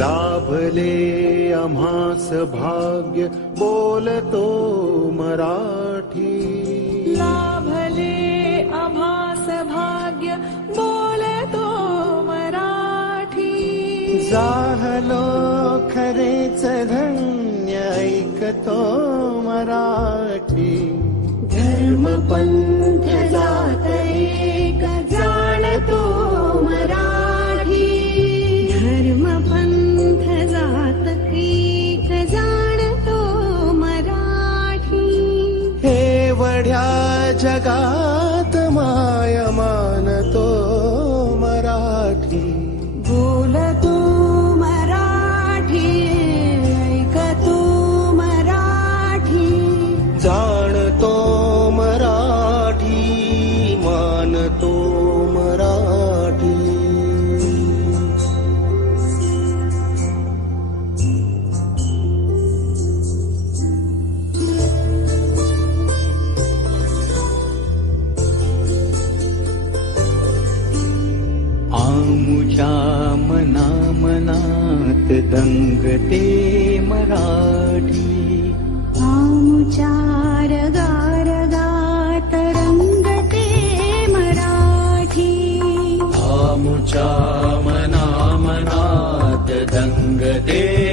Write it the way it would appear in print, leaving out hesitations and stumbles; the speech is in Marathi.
लाभले आम्हास भाग्य बोलतो मराठी. लाभले आम्हास भाग्य बोलतो मराठी. झालो खरेच धन्य ऐकतो मराठी. धर्म पंथ जात एक जाणतो मराठी. धर्म पंथ जात एक जाणतो मराठी. हे वढ्या जगात माया मानतो मराठी. बोलतो मराठी ऐकतो मराठी. जाणतो मराठी मानतो मराठी. आमुच्या मना मनात दंगते मराठी. आमुच्या रगारगात रंगते मराठी. आमुच्या मना मनात दंगते